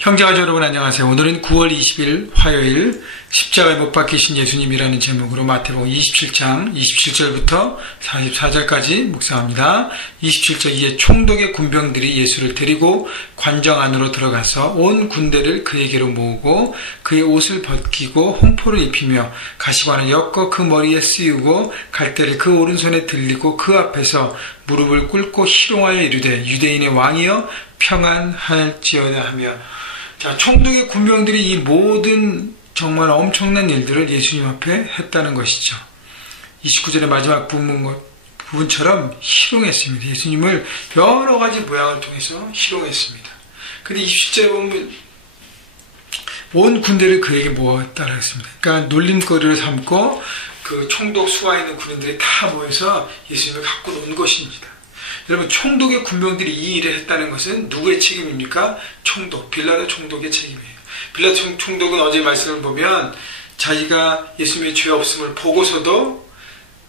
형제가족 여러분 안녕하세요. 오늘은 9월 20일 화요일 십자가에 못 박히신 예수님이라는 제목으로 마태복음 27장 27절부터 44절까지 묵상합니다. 27절 이에 총독의 군병들이 예수를 데리고 관정 안으로 들어가서 온 군대를 그에게로 모으고 그의 옷을 벗기고 홍포를 입히며 가시관을 엮어 그 머리에 씌우고 갈대를 그 오른손에 들리고 그 앞에서 무릎을 꿇고 희롱하여 이르되 유대인의 왕이여 평안할지어다 하며, 자, 총독의 군병들이 이 모든 정말 엄청난 일들을 예수님 앞에 했다는 것이죠. 29절의 마지막 부분처럼 희롱했습니다. 예수님을 여러 가지 모양을 통해서 희롱했습니다. 근데 27절에 보면 온 군대를 그에게 모았다고 했습니다. 그러니까 놀림거리를 삼고 그 총독 수하에 있는 군인들이 다 모여서 예수님을 갖고 논 것입니다. 여러분, 총독의 군병들이 이 일을 했다는 것은 누구의 책임입니까? 총독, 빌라도 총독의 책임이에요. 빌라도 총독은 어제 말씀을 보면 자기가 예수님의 죄 없음을 보고서도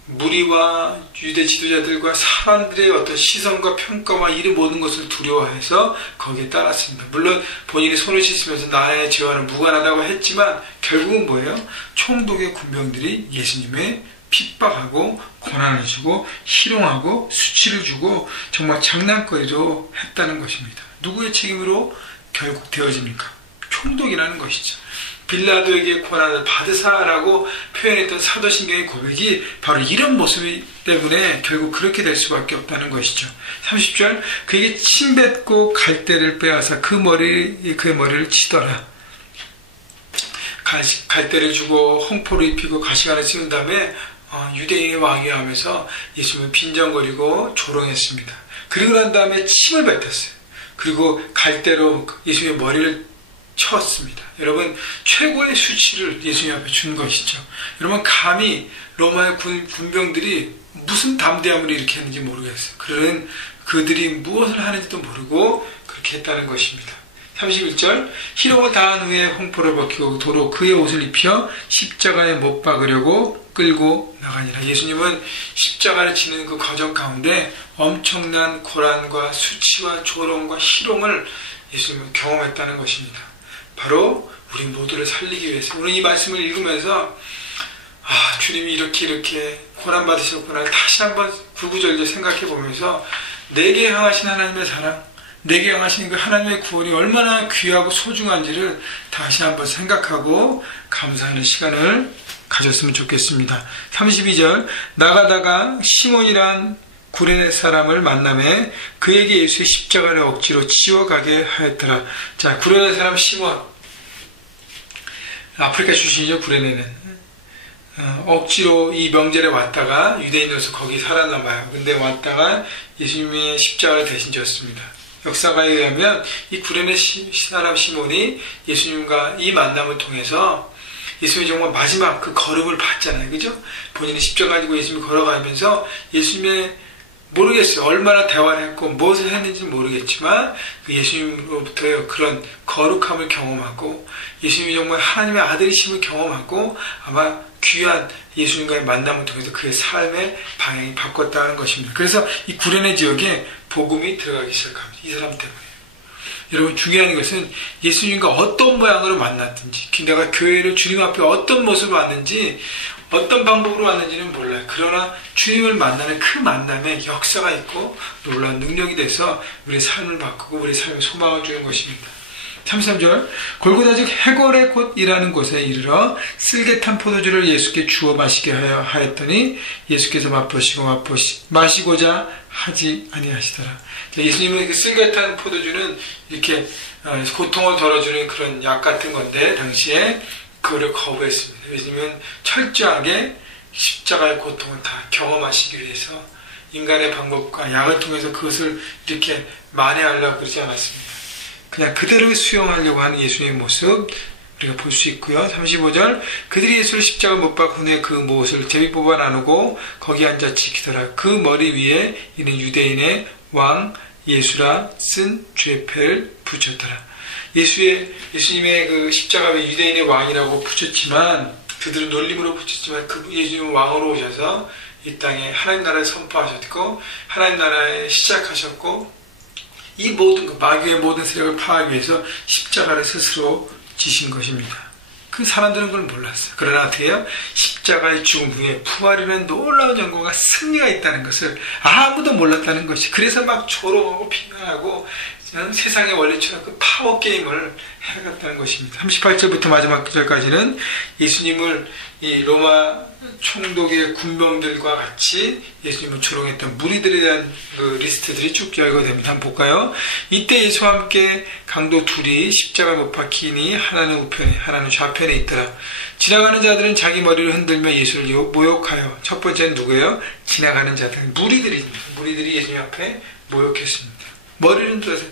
무리와 유대 지도자들과 사람들의 어떤 시선과 평가와 이 모든 것을 두려워해서 거기에 따랐습니다. 물론 본인이 손을 씻으면서 나의 죄와는 무관하다고 했지만 결국은 뭐예요? 총독의 군병들이 예수님의 핍박하고 고난을 주고 희롱하고 수치를 주고 정말 장난거리로 했다는 것입니다. 누구의 책임으로 결국 되어집니까? 총독이라는 것이죠. 빌라도에게 고난을 받으사라고 표현했던 사도신경의 고백이 바로 이런 모습 때문에 결국 그렇게 될 수밖에 없다는 것이죠. 30절 그에게 침뱉고 갈대를 빼앗아 그의 머리를 치더라. 갈대를 주고 홍포를 입히고 가시관을 씌운 다음에 유대인의 왕이 하면서 예수님을 빈정거리고 조롱했습니다. 그리고 난 다음에 침을 뱉었어요. 그리고 갈대로 예수님의 머리를 쳤습니다. 여러분, 최고의 수치를 예수님 앞에 준 것이죠. 여러분, 감히 로마의 군병들이 무슨 담대함으로 이렇게 했는지 모르겠어요. 그들이 무엇을 하는지도 모르고 그렇게 했다는 것입니다. 31절 희롱을 다한 후에 홍포를 벗기고 도로 그의 옷을 입혀 십자가에 못 박으려고 끌고 나가니라. 예수님은 십자가를 지는 그 과정 가운데 엄청난 고난과 수치와 조롱과 희롱을 예수님은 경험했다는 것입니다. 바로 우리 모두를 살리기 위해서. 오늘 이 말씀을 읽으면서 주님이 이렇게 고난받으셨구나 다시 한번 구구절절 생각해 보면서 내게 향하신 하나님의 사랑, 내게 향하신 그 하나님의 구원이 얼마나 귀하고 소중한지를 다시 한번 생각하고 감사하는 시간을 가졌으면 좋겠습니다. 32절 나가다가 시몬이란 구레네 사람을 만나매 그에게 예수의 십자가를 억지로 지워가게 하였더라. 자, 구레네 사람 시몬, 아프리카 출신이죠. 구레네는 억지로 이 명절에 왔다가 유대인으로서 거기 살았나봐요. 근데 왔다가 예수님의 십자가를 대신 졌습니다. 역사가에 의하면 이 구레네 사람 시몬이 예수님과 이 만남을 통해서 예수님이 정말 마지막 그 걸음을 봤잖아요. 그죠? 본인이 십자가 가지고 예수님이 걸어가면서 예수님의 모르겠어요. 얼마나 대화를 했고 무엇을 했는지 모르겠지만 그 예수님으로부터의 그런 거룩함을 경험하고 예수님이 정말 하나님의 아들이심을 경험하고 아마 귀한 예수님과의 만남을 통해서 그의 삶의 방향이 바꿨다는 것입니다. 그래서 이 구레네 지역에 복음이 들어가기 시작합니다. 이 사람 때문에. 여러분, 중요한 것은 예수님과 어떤 모양으로 만났든지 내가 교회를 주님 앞에 어떤 모습으로 왔는지 어떤 방법으로 왔는지는 몰라요. 그러나 주님을 만나는 그 만남에 역사가 있고 놀라운 능력이 돼서 우리의 삶을 바꾸고 우리의 삶에 소망을 주는 것입니다. 33절 골고다 즉 해골의 곳이라는 곳에 이르러 쓸개탄 포도주를 예수께 주어 마시게 하였더니 예수께서 마시고자 하지 아니하시더라. 예수님은 그 쓸개탄 포도주는 이렇게 고통을 덜어주는 그런 약 같은 건데 당시에 그거를 거부했습니다. 예수님은 철저하게 십자가의 고통을 다 경험하시기 위해서 인간의 방법과 약을 통해서 그것을 이렇게 만회하려고 그러지 않았습니다. 그냥 그대로 수용하려고 하는 예수님의 모습 우리가 볼 수 있고요. 35절 그들이 예수를 십자가 못 박은 후에 그 못을 제비 뽑아 나누고 거기 앉아 지키더라. 그 머리 위에 이는 유대인의 왕 예수라 쓴 죄패를 붙였더라. 예수님의 그 십자가 위에 유대인의 왕이라고 붙였지만 그들은 놀림으로 붙였지만 그 예수님은 왕으로 오셔서 이 땅에 하나님 나라를 선포하셨고 하나님 나라에 시작하셨고 이 모든 것, 마귀의 모든 세력을 파하기 위해서 십자가를 스스로 지신 것입니다. 그 사람들은 그걸 몰랐어요. 그러나 어떻게 해요? 십자가의 죽음 후에 부활이라는 놀라운 영광과 승리가 있다는 것을 아무도 몰랐다는 것이. 그래서 막 조롱하고 비난하고 세상의 원리처럼 그 파워게임을 해갔다는 것입니다. 38절부터 마지막 절까지는 예수님을 이 로마 총독의 군병들과 같이 예수님을 조롱했던 무리들에 대한 그 리스트들이 쭉 열거됩니다. 됩니다. 한번 볼까요? 이때 예수와 함께 강도 둘이 십자가에 못 박히니 하나는 우편에 하나는 좌편에 있더라. 지나가는 자들은 자기 머리를 흔들며 예수를 모욕하여. 첫 번째는 누구예요? 지나가는 자들, 무리들이 예수님 앞에 모욕했습니다. 머리를 흔들어서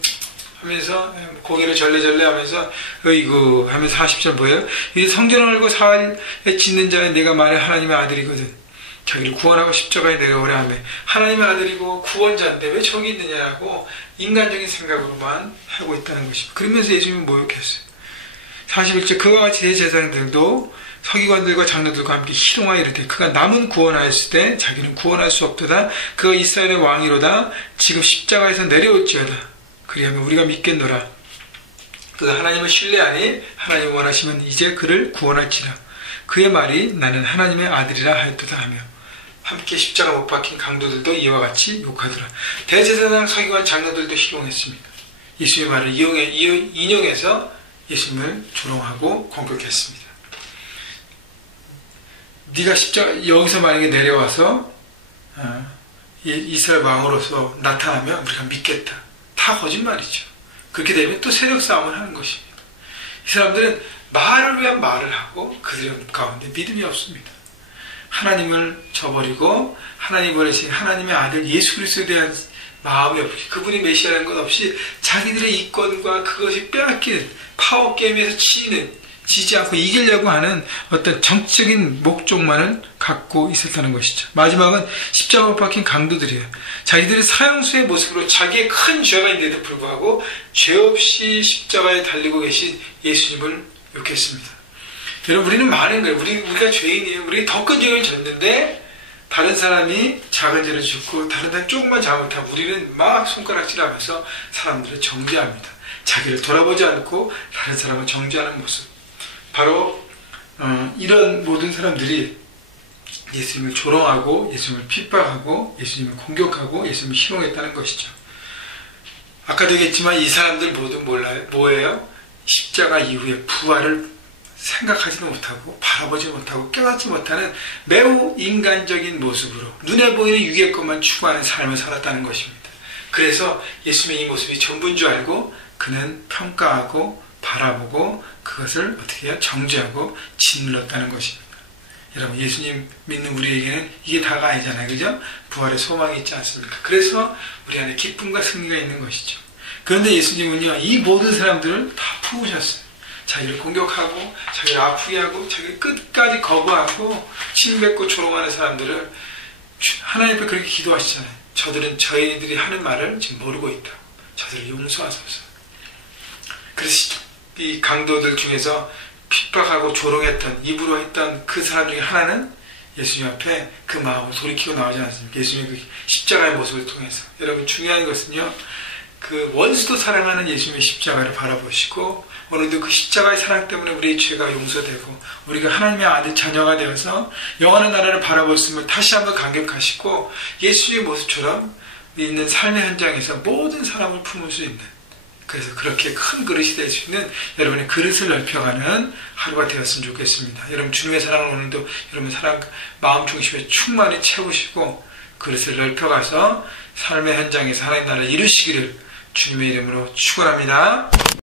하면서 고개를 절레절레 하면서 어이구 하면서 40절 뭐예요? 이 성전을 알고 사활에 짓는 자의 내가 만일 하나님의 아들이거든 자기를 구원하고 십자가에 내려오라 하며 하나님의 아들이고 구원자인데 왜 저기 있느냐라고 인간적인 생각으로만 하고 있다는 것입니다. 그러면서 예수님은 모욕했어요. 41절 그와 같이 대제사장들도 서기관들과 장로들과 함께 희롱하여 이르되 그가 남은 구원하였을 때 자기는 구원할 수 없도다. 그가 이스라엘의 왕이로다. 지금 십자가에서 내려올지어다. 그리하면 우리가 믿겠노라. 그가 하나님을 신뢰하니 하나님 원하시면 이제 그를 구원할지라. 그의 말이 나는 하나님의 아들이라 하였도다 하며 함께 십자가 못 박힌 강도들도 이와 같이 욕하더라. 대제사장 서기관 장로들도 희롱했습니다. 예수의 말을 인용해서 예수님을 조롱하고 공격했습니다. 네가 십자가 여기서 만약에 내려와서 이스라엘 왕으로서 나타나면 우리가 믿겠다. 다 거짓말이죠. 그렇게 되면 또 세력 싸움을 하는 것입니다. 이 사람들은 말을 위한 말을 하고 그들 가운데 믿음이 없습니다. 하나님을 저버리고 하나님 보내신 하나님의 아들 예수 그리스도에 대한 마음이 없이 그분이 메시아라는 것 없이 자기들의 이권과 그것이 빼앗기는 파워게임에서 지지 않고 이기려고 하는 어떤 정치적인 목적만을 갖고 있었다는 것이죠. 마지막은 십자가 못 박힌 강도들이에요. 자기들의 사형수의 모습으로 자기의 큰 죄가 있는데도 불구하고 죄 없이 십자가에 달리고 계신 예수님을 욕했습니다. 여러분 우리는 많은 거예요. 우리가 죄인이에요. 우리가 더 큰 죄를 졌는데 다른 사람이 작은 죄를 짓고 다른 사람이 조금만 잘못하면 우리는 막 손가락질하면서 사람들을 정죄합니다. 자기를 돌아보지 않고 다른 사람을 정죄하는 모습. 바로 이런 모든 사람들이 예수님을 조롱하고 예수님을 핍박하고 예수님을 공격하고 예수님을 희롱했다는 것이죠. 아까도 얘기했지만 이 사람들 모두 뭐예요? 십자가 이후에 부활을 생각하지도 못하고 바라보지 못하고 깨닫지 못하는 매우 인간적인 모습으로 눈에 보이는 유괴 것만 추구하는 삶을 살았다는 것입니다. 그래서 예수님의 이 모습이 전부인 줄 알고 그는 평가하고 바라보고 그것을 어떻게 해요? 정죄하고 짓눌렀다는 것입니다. 여러분 예수님 믿는 우리에게는 이게 다가 아니잖아요. 그죠? 부활의 소망이 있지 않습니까? 그래서 우리 안에 기쁨과 승리가 있는 것이죠. 그런데 예수님은요 이 모든 사람들을 다 품으셨어요. 자기를 공격하고 자기를 아프게 하고 자기를 끝까지 거부하고 침뱉고 조롱하는 사람들을 하나님 앞에 그렇게 기도하시잖아요. 저희들이 하는 말을 지금 모르고 있다. 저들을 용서하소서. 그래서 이 강도들 중에서 핍박하고 조롱했던 입으로 했던 그 사람 중에 하나는 예수님 앞에 그 마음을 돌이키고 나오지 않습니까? 예수님의 그 십자가의 모습을 통해서. 여러분 중요한 것은요 그 원수도 사랑하는 예수님의 십자가를 바라보시고 오늘도 그 십자가의 사랑 때문에 우리의 죄가 용서되고 우리가 하나님의 아들 자녀가 되어서 영원한 나라를 바라볼 수 있음을 다시 한번 감격하시고 예수의 모습처럼 있는 삶의 현장에서 모든 사람을 품을 수 있는 그래서 그렇게 큰 그릇이 될 수 있는 여러분의 그릇을 넓혀가는 하루가 되었으면 좋겠습니다. 여러분 주님의 사랑을 오늘도 여러분 사랑 마음 중심에 충만히 채우시고 그릇을 넓혀가서 삶의 현장에서 하나님 나라를 이루시기를 주님의 이름으로 축원합니다.